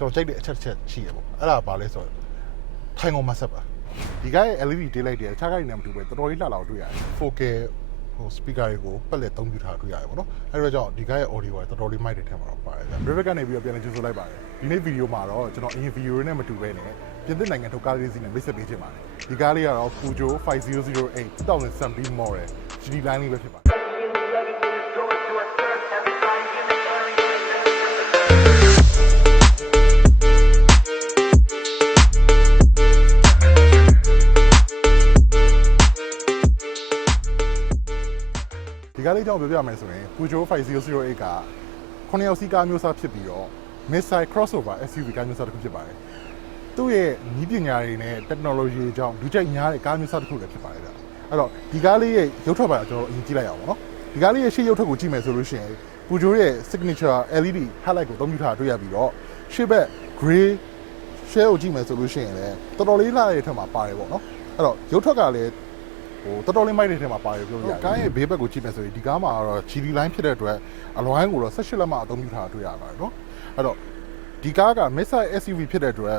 ကျွန်တော်ကြိုက်တဲ့အချက်ရှိရပေါ့အဲ့ဒါဘာလဲဆိုတော့ထိုင်ကုန်မဆက်ပါဒီကားရဲ့ LED တေးလိုက်တယ်တခြားကားတွေနဲ့မတူပဲတော်တော်လေးလှလာတွေ့ရတယ် 4K ဟို speaker တွေကိုပက်လက်သုံးပြထားတွေ့ရတယ်ပေါ့နော်အဲ့တော့ကြောင့်ဒီကားရဲ့ audio ကတော်တော်လေးမိုက်တဲ့ထဲမှာတော့ပါတယ်ဗျ Revit ကနေပြီးတော့ပြန်လည်ကြိုဆိုလိုက်ပါတယ်ဒီနေ့ဗီဒီယိုမှာတော့ကျွန်တော်အရင်ဗီဒီယိုတွေနဲ့မတူပဲနဲ့ပြင်သစ်နိုင်ငံထုတ်ကားလေးစီးနဲ့မိတ်ဆက်ပေးချင်ပါတယ်ဒီကားလေးကတော့ Peugeot 5008 2017 model GT line လေးပဲဖြစ်ပါတယ်ဒီကားလေးကြောင့်ပြောပြမယ်ဆိုရင် Peugeot 5008က9ရောက်စီးကားမျိုးစားဖြစ်ပြီးတော့ Midsize crossover SUV ကားမျိုးစားတစ်ခုဖြစ်ပါတယ်။သူ့ရဲ့နည်းပညာတွေနဲ့ technology ကြောင့်လူကြိုက်များတဲ့ကားမျိုးစားတစ်ခုလည်းဖြစ်ပါတယ်ဗျ။အဲ့တော့ဒီကားလေးရဲ့ရုပ်ထွက်ပိုင်းကိုကျွန်တော်အရင်ကြည့်လိုက်အောင်ပေါ့နော်။ဒီကားလေးရဲ့ရှေ့ရုပ်ထွက်ကိုကြည့်မယ်ဆိုလို့ရှိရင် Peugeot ရဲ့ signature LED headlight ကိုအသုံးပြုထားတွေ့ရပြီးတော့ရှေ့ဘက် grey shell ကိုကြည့်မယ်ဆိုလို့ရှိရင်လည်းတော်တော်လေးလှတဲ့ထက်မှာပါတယ်ပေါ့နော်။အဲ့တော့ရုပ်ထွက်ကလည်းဟိုတော်တော်လေးမိုက်တဲ့ထဲမှာပါတယ်ပြောရတယ်။ကားရဲ့ဘေးဘက်ကိုကြည့်မယ်ဆိုရင်ဒီကားမှာကတော့ GT line ဖြစ်တဲ့အတွက်အလွိုင်းကိုတော့18လက်မှအသုံးပြုထားတွေ့ရပါတယ်နော်။အဲ့တော့ဒီကားက midsize SUV ဖြစ်တဲ့အတွက်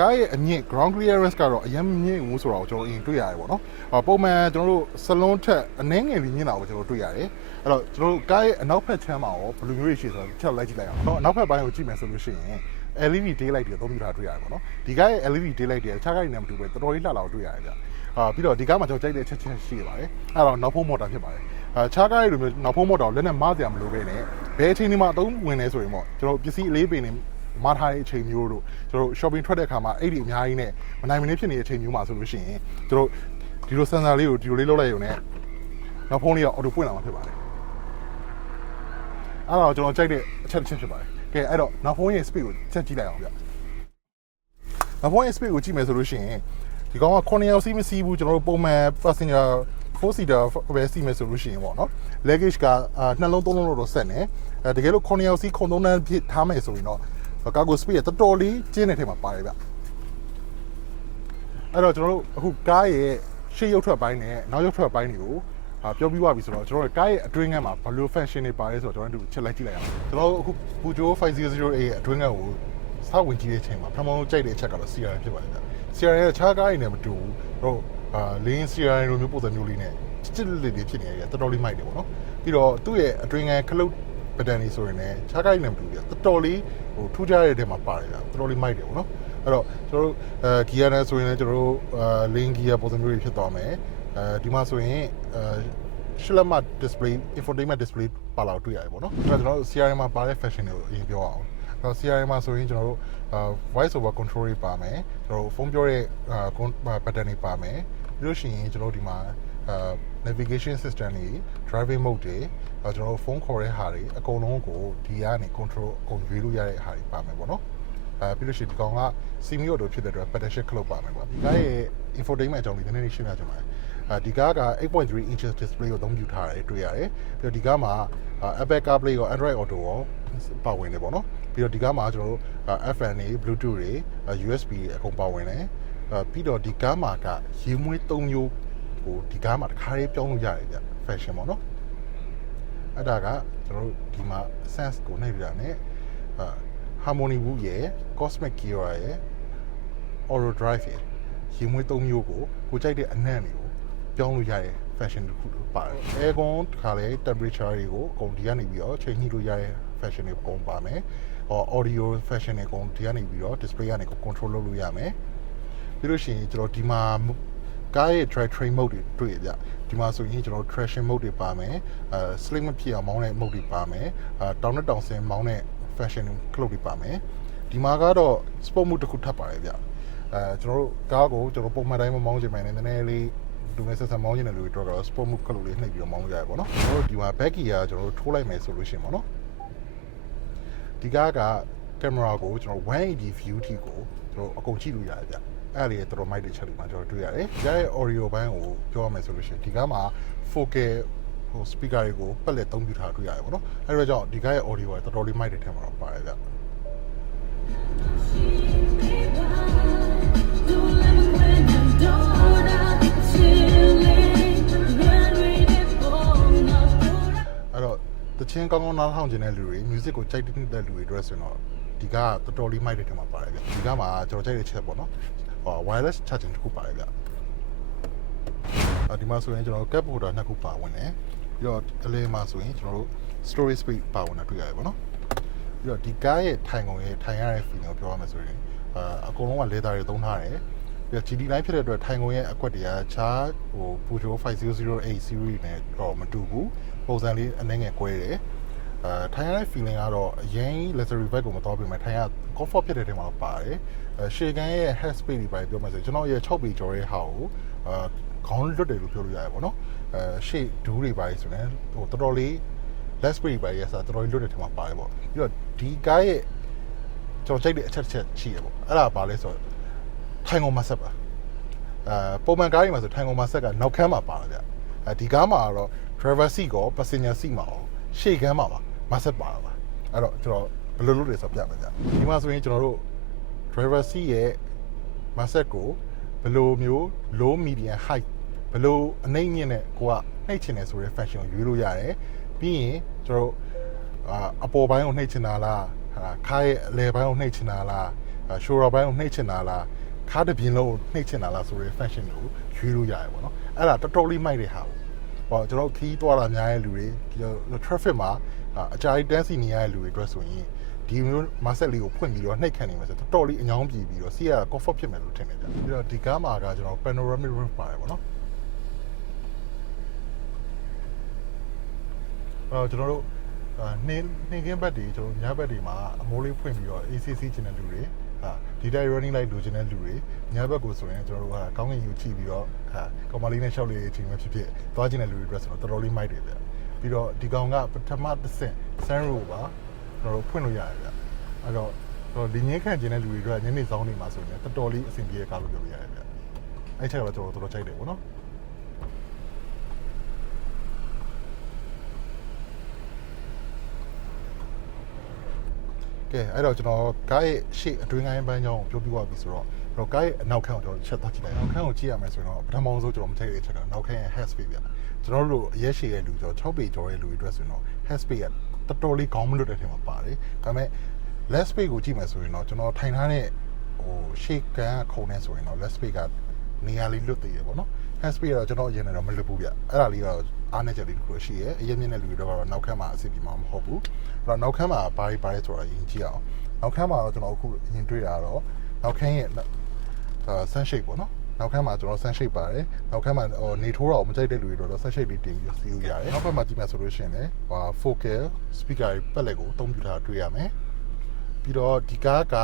ကားရဲ့အမြင့် ground clearance ကတော့အရင်မြင့်ဘူးဆိုတာကိုကျွန်တော်အရင်တွေ့ရတယ်ပေါ့နော်။ပုံမှန်ကျွန်တော်တို့စလုံးထက်အနည်းငယ်ပြီးမြင့်တာကိုကျွန်တော်တွေ့ရတယ်။အဲ့တော့ကျွန်တော်တို့ကားရဲ့အနောက်ဘက်ချမ်းမှာရောဘယ်လိုမျိုးတွေရှိဆိုတော့ချက်လိုက်ကြည့်လိုက်အောင်။အနောက်ဘက်ပိုင်းကိုကြည့်မယ်ဆိုလို့ရှိရင် LED daylight တွေအသုံးပြုထားတွေ့ရတယ်ပေါ့နော်။ဒီကားရဲ့ LED daylight တွေတခြားကားတွေနဲ့မတူပဲတော်တော်လေးလှလာတွေ့ရတယ်ဗျ။ပြီးတော့ဒီကားမှာကျွန်တော်ကြိုက်တဲ့အချက်ချင်းရှိရပါတယ်အဲ့တော့နောက်ဖုံးမော်တာဖြစ်ပါတယ်ခြားကားတွေလိုမျိုးနောက်ဖုံးမော်တာကိုလက်နဲ့မစရာမလိုပဲနဲ့ဘယ်အချိန်ဒီမှာအသုံးဝင်နေဆိုရင်ပေါ့ကျွန်တော်ပစ္စည်းအလေးပင်နေမထားတဲ့အချိန်မျိုးတို့ကျွန်တော် shopping ထွက်တဲ့အခါမှာအဲ့ဒီအများကြီးနဲ့မနိုင်မနေဖြစ်နေတဲ့အချိန်မျိုးမှာဆိုလို့ရှိရင်ကျွန်တော်ဒီလို sensor လေးကိုဒီလိုလေးလုပ်လိုက်ရုံနဲ့နောက်ဖုံးလေးက auto ပွင့်လာမှာဖြစ်ပါတယ်အဲ့တော့ကျွန်တော်ကြိုက်တဲ့အချက်ချင်းဖြစ်ပါတယ်ကဲအဲ့တော့နောက်ဖုံးရဲ့ speed ကိုချက်ကြည့်လိုက်အောင်ဗျနောက်ဖုံးရဲ့ speed ကိုကြည့်မယ်ဆိုလို့ရှိရင်ဒီကောင်က9ရောက်စီးမစီးဘူးကျွန်တော်တို့ပုံမှန် passenger 4 seater ပဲစီးမယ်ဆိုလို့ရှိရင်ပေါ့နော် luggage ကနှလုံးသုံးလုံးလို့ဆက်နေတကယ်လို့9ရောက်စီးခုံသုံးတန်းဖြစ်ထားမယ်ဆိုရင်တော့ကာကို speed တော်တော်လေးကျင်းတဲ့ထဲမှာပါတယ်ဗျအဲ့တော့ကျွန်တော်တို့အခုကားရဲ့ရှေ့ရုပ်ထွက်ပိုင်းနဲ့နောက်ရုပ်ထွက်ပိုင်းတွေကိုပြောပြီးသွားပြီဆိုတော့ကျွန်တော်တို့ကားရဲ့အတွင်းခန်းမှာဘယ်လို function တွေပါတယ်ဆိုတော့ကျွန်တော်တို့ချက်လိုက်ကြည့်လိုက်အောင်ကျွန်တော်တို့အခု Peugeot 5008ရဲ့အတွင်းခန်းကိုစဝင်ကြည့်တဲ့အချိန်မှာပထမဆုံးကြိုက်တဲ့အချက်ကတော့ CRM ဖြစ်ပါတယ်ဗျCRM ရဲ့ခြားကားတွေနဲ့မတူဘူးတော့လင်း CRM လိုမျိုးပုံစံမျိုးလေးနဲ့ချစ်လေးတွေဖြစ်နေတယ်တော်တော်လေးမိုက်တယ်ပေါ့နော်ပြီးတော့သူ့ရဲ့အတွင်းငန်းခလုတ်ပဒန်တွေဆိုရင်လည်းခြားကားတွေနဲ့မတူဘူးတော်တော်လေးဟိုထူးခြားတဲ့ထဲမှာပါတယ်တော်တော်လေးမိုက်တယ်ပေါ့နော်အဲ့တော့ကျွန်တော်တို့ဂီယာနဲ့ဆိုရင်လည်းကျွန်တော်တို့လင်းဂီယာပုံစံမျိုးတွေဖြစ်သွားမယ်ဒီမှာဆိုရင်ရှလမ display infotainment display ပါလာတွေ့ရတယ်ပေါ့နော်အဲ့တော့ကျွန်တော်တို့ CRM မှာပါတဲ့ fashion တွေကိုအရင်ပြောအောင်CRM မှာဆိုရင်ကျွန်တော်တို့voice over control တွေပါမယ်ကျွန်တော်တို့ဖုန်းပြောတဲ့ button တွေပါမယ်ပြီးလို့ရှိရင်ကျွန်တော်တို့ဒီမှာnavigation system တွေ driving mode တွေကျွန်တော်တို့ဖုန်းခေါ်တဲ့ဟာတွေအကုန်လုံးကိုဒီကနေ control အကုန်ရွေးလို့ရတဲ့ဟာတွေပါမယ်ပေါ့နော်ပြီးလို့ရှိရင်ဒီကောင်က semi auto ဖြစ်တဲ့အတွက် pedestrian clock ပါမယ်ပေါ့ဒီကားရဲ့ infotainment အကြောင်းလေးနည်းနည်းလေးရှင်းပြချင်ပါတယ်ဒီကားက 8.3 inches display ကိုအသုံးပြုထားတယ်တွေ့ရတယ်ပြီးတော့ဒီကားမှာ Apple CarPlay ရော Android Auto ရောပါဝင်တယ်ပေါ့နော်ပြီးတော့ဒီကားမှာကျွန်တော်တို့ FM တွေ Bluetooth တွေ USB အကုန်ပါဝင်တယ်ပြီးတော့ဒီကားမှာကရေမွေး3မျိုးကိုဒီကားမှာတစ်ခါလေးပြောင်းလို့ရတယ်ဗျ fashion ပေါ့နော်အဲ့ဒါကကျွန်တော်တို့ဒီမှာ sense ကိုနှိပ်ပြတာ ਨੇ harmony wood ရယ် cosmic gear ရယ် auto drive ရယ်ရေမွေး3မျိုးကိုကြိုက်တဲ့အနံ့တွေကိုပြောင်းလို့ရတဲ့ fashion တစ်ခုပါတယ် aircon တစ်ခါလေ temperature တွေကိုအကုန်ဒီကနေပြီးတော့ချိန်ညှိလို့ရတဲ့ fashion တွေအကုန်ပါမယ်audio fashion တွေအကုန်ဒီကနေပြီးတော့ display ကနေ control လုပ်လို့ရမယ်ပြီးလို့ရှိရင်ကျွန်တော်ဒီမှာကားရဲ့ train mode တွေတွေ့ရဗျဒီမှာဆိုရင်ကျွန်တော် traction mode တွေပါမယ် slick မဖြစ်အောင်မောင်းတဲ့ mode တွေပါမယ်တောင်နဲ့တောင်ဆင်းမောင်းတဲ့ fashion clock တွေပါမယ်ဒီမှာကတော့ sport mode တစ်ခုထပ်ပါတယ်ဗျကျွန်တော်တို့ကားကိုကျွန်တော်ပုံမှန်တိုင်းမမောင်းချင်မှန်းနဲ့နည်းနည်းလေးလူငယ်ဆက်ဆက်မောင်းချင်တဲ့လူတွေတော့ sport mode ခလုတ်လေးနှိပ်ပြီးတော့မောင်းလို့ရတယ်ပေါ့နော်ကျွန်တော်တို့ဒီမှာ back gear ကျွန်တော်တို့ထိုးလိုက်မယ်ဆိုလို့ရှိရင်ပေါ့နော်ဒီကားကကင်မရာကိုကျွန်တော်180 view ထိကိုကျွန်တော်အကုန်ကြည့်လို့ရတယ်ဗျအဲ့လေတော်တော်မိုက်တဲ့ချက်တွေမှာကျွန်တော်တွေ့ရတယ်။ကြားရဲ့ audio ဘိုင်းကိုပြောရမယ်ဆိုလို့ရှိရင်ဒီကားမှာ 4K ဟို speaker တွေကိုပက်လက်သုံးပြထားတွေ့ရတယ်ပေါ့နော်။အဲ့ဒါကြောင့်ဒီကားရဲ့ audio ကတော်တော်လေးမိုက်တဲ့ထဲမှာတော့ပါတယ်ဗျ။အဲ့တော့တချင်းကောင်းကောင်းနားထောင်ခြင်းတဲ့လူတွေ music ကိုကြိုက်တဲ့လူတွေအတွက်ဆိုတော့ဒီ ဒီကတော်တော်လေးမိုက်တဲ့ထဲမှာပါတယ်ဗျဒီကမှာကျွန်တော်ကြိုက်တဲ့ချက်ပေါ့နော်wireless charging တစ်ခုပါတယ်ဗျဒီမှာဆိုရင်ကျွန်တော် cap holder နှစ်ခုပါဝင်တယ်ပြီးတော့အလဲမှာဆိုရင်ကျွန်တော်တို့ storage space ပါဝင်တာတွေ့ရတယ်ပေါ့နော်ပြီးတော့ဒီကားရဲ့ထိုင်ကုန်ရဲ့ထိုင်ရတဲ့ feeling ကိုပြောရမယ်ဆိုရင်အကုန်လုံးက leather တွေသုံးထားတယ်ပြီးတော့ GT line ဖြစ်တဲ့အတွက်ထိုင်ကုန်ရဲ့အကွက်တွေကခြားPeugeot 5008 series နဲ့တော့မတူဘူးပုံစံလေးအနည်းငယ်ကွဲတယ်ထိုင်ရတဲ့ feeling ကတော့အရင် luxury bike ကိုမတော်ပြင်မဲ့ထိုင်ရ comfort ဖြစ်တဲ့ထဲမှာပါတယ်ရှေကန်ရဲ့ head space တွေပဲပြောမှဆိုကျွန်တော်ရဲ့6ပေကျော်ရဲ့ဟာကိုခေါင်းလွတ်တယ်လို့ပြောလို့ရတယ်ပေါ့နော်ရှေ့ဒူးတွေပါဆိုရင်တော်တော်လေး less space ပါရဲ့ဆိုတော့တော်တော်လွတ်တဲ့ထဲမှာပါတယ်ပေါ့ပြီးတော့ဒီကားရဲ့ကျွန်တော်ကြိုက်တဲ့အချက်ရှိရပေါ့အဲ့ဒါပါလဲဆိုတော့ထိုင်ကုန်မဆက်ပါပုံမှန်ကားတွေမှာဆိုထိုင်ကုန်မဆက်ကနောက်ခန်းမှာပါတယ်ဗျဒီကားမှာကတော့ driver seat ကော passenger seat မှာရောရှေ့ခန်းမှာပါမဆက်ပါတော့ပါအဲ့တော့ကျွန်တော်ဘယ်လိုလုပ်လဲဆိုတော့ပြမယ်ဗျဒီမှာဆိုရင်ကျွန်တော်တို့ driver seat ရဲ့မဆက်ကိုဘယ်လိုမျိုး low medium height ဘယ်လိုအနှိမ့်မြင့်နဲ့ကိုကနှိမ့်ချင်တယ်ဆိုတဲ့ function ကိုရွေးလို့ရတယ်ပြီးရင်ကျွန်တော်တို့အပေါ်ပိုင်းကိုနှိမ့်ချင်တာလားခါးရဲ့အလယ်ပိုင်းကိုနှိမ့်ချင်တာလား shoulder ပိုင်းကိုနှိမ့်ချင်တာလားခါးတစ်ပြင်လုံးကိုနှိမ့်ချင်တာလားဆိုတဲ့ function ကိုရွေးလို့ရတယ်ပေါ့နော်အဲ့ဒါတော်တော်လေးမိုက်တဲ့ဟာပေါ့ကျွန်တော်ခီးသွားတာများတဲ့လူတွေ traffic မှာအကြာကြီးတန်းစီနေရတဲ့လူတွေအတွက်ဆိုရင်ဒီမျိုးမဆက်လေးကိုဖွင့်ပြီးတော့နှိပ်ခံနေမှာဆိုတော့တော်တော်လေးအညောင်းပြေပြီးတော့စီးရ comfort ဖြစ်မယ်လို့ထင်တယ်ဗျပြီးတော့ဒီကားမှာကကျွန်တော် panoramic roof ပါတယ်ပေါ့နော်ကျွန်တော်တို့နှင်းကင်းဘက်တွေကျွန်တော်ညဘက်တွေမှာအမိုးလေးဖွင့်ပြီးတော့ ACC ကျင်တဲ့လူတွေဒီတိုင်း running light လိုချင်တဲ့လူတွေညဘက်ကိုဆိုရင်ကျွန်တော်တို့ကောင်းကင်ယူကြည့်ပြီးတော့ကောင်မလေးနဲ့ရှောက်လေးအချိန်မှဖြစ်ဖြစ်သွားချင်တဲ့လူတွေအတွက်ဆိုတော့တော်တော်လေးမိုက်တယ်ဗျပြီးတော့ဒီကောင်ကပထမတစ်ဆင့် sunroof ပါကျွန်တော်တို့ဖွင့်လို့ရတယ်ဗျအဲ့တော့ဒီငင်းခံကျင်တဲ့လူတွေအတွက်ညနေဆောင်နေမှာဆိုရင်တော်တော်လေးအဆင်ပြေတဲ့ကားလို့ပြောလို့ရတယ်ဗျအဲ့ချက်ကတော့ကျွန်တော်တော်တော်ကြိုက်တယ်ပေါ့နော်ကဲအဲ့တော့ကျွန်တော်ကားရဲ့ရှေ့အတွင်းကိုင်းပန်းကြောင်းကိုပြောပြသွားပြီဆိုတော့ကားရဲ့အနောက်ခန်းကိုကျွန်တော်ချက်သွားကြည့်လိုက်နောက်ခန်းကိုကြည့်ရမယ်ဆိုရင်တော့ပထမဆုံးကျွန်တော်မထည့်တဲ့အချက်ကနောက်ခန်းရဲ့ head space ဗျကျွန်တော်တို့အရက်ရှည်ရဲ့လူကျွန်တော်6ပေကျော်ရဲ့လူတွေအတွက်ဆိုရင်တော့ head space ကတော်တော်လေးခေါင်းမလွတ်တဲ့ထဲမှာပါတယ်ဒါပေမဲ့ left space ကိုကြည့်မယ်ဆိုရင်တော့ကျွန်တော်ထိုင်ထားတဲ့ရှေ့ကန်ခုံနေဆိုရင်တော့ left space ကနေရာလေးလွတ်သေးတယ်ပေါ့နော် head space ကတော့ကျွန်တော်အရင်ကတော့မလွတ်ဘူးဗျအဲ့ဒါလေးကတော့အားနည်းချက်လေးတစ်ခုရှိရဲအရင်မြင့်တဲ့လူတွေတော့နောက်ခန်းမှာအဆင်ပြေမှာမဟုတ်ဘူးအဲ့တော့နောက်ခန်းမှာဘာလဲဆိုတော့ရင်ကြည့်အောင်နောက်ခန်းမှာတော့ကျွန်တော်အခုအရင်တွေ့တာတော့နောက်ခန်းရဲ့sunshade ပေါ့နော်နောက်ခန်းမှာကျွန်တော် sunshade ပါတယ်နောက်ခန်းမှာနေထိုးတာကိုမကြိုက်တဲ့လူတွေတော့ sunshade လေးတင်ပြီးစီးလို့ရတယ်နောက်ဘက်မှာကြည့်မှဆိုလို့ရှိရင်လည်း4K speaker ပတ်လက်ကိုအသုံးပြုထားတွေ့ရမယ်ပြီးတော့ဒီကားက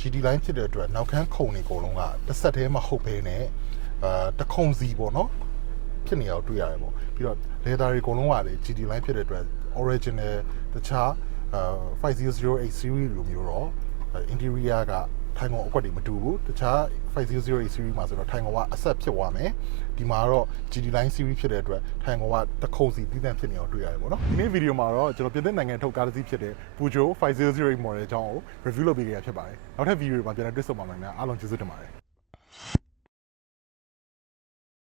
GT line ဖြစ်တဲ့အတွက်နောက်ခန်းခုံတွေအကုန်လုံးကတစ်ဆက်တည်းမဟုတ်ဘဲနဲ့တခုံစီပေါ့နော်ဖြစ်နေအောင်တွေ့ရတယ်ပေါ့ပြီးတော့ leather တွေအကုန်လုံးကလေ GT line ဖြစ်တဲ့အတွက် original တခြား5008 series လိုမျိုးတော့ interior ကထိုင်ကုန်အကွက်တွေမတူဘူးတခြား5008 series မှာဆိုတော့ထိုင်ကုန်ကအဆက်ဖြစ်သွားမယ်ဒီမှာတော့ GT line series ဖြစ်တဲ့အတွက်ထိုင်ကုန်ကတခုံစီတည်တံ့ဖြစ်နေအောင်တွေ့ရတယ်ပေါ့နော်ဒီနေ့ဗီဒီယိုမှာတော့ကျွန်တော်ပြင်သစ်နိုင်ငံထုတ်ကားတစ်စီးဖြစ်တဲ့ Peugeot 5008 model အကြောင်းကို review လုပ်ပေးခဲ့ရဖြစ်ပါတယ်နောက်ထပ်ဗီဒီယိုတွေမှာပြန်လည်တွေ့ဆုံပါမယ်များအားလုံးကျေးဇူးတင်ပါတယ်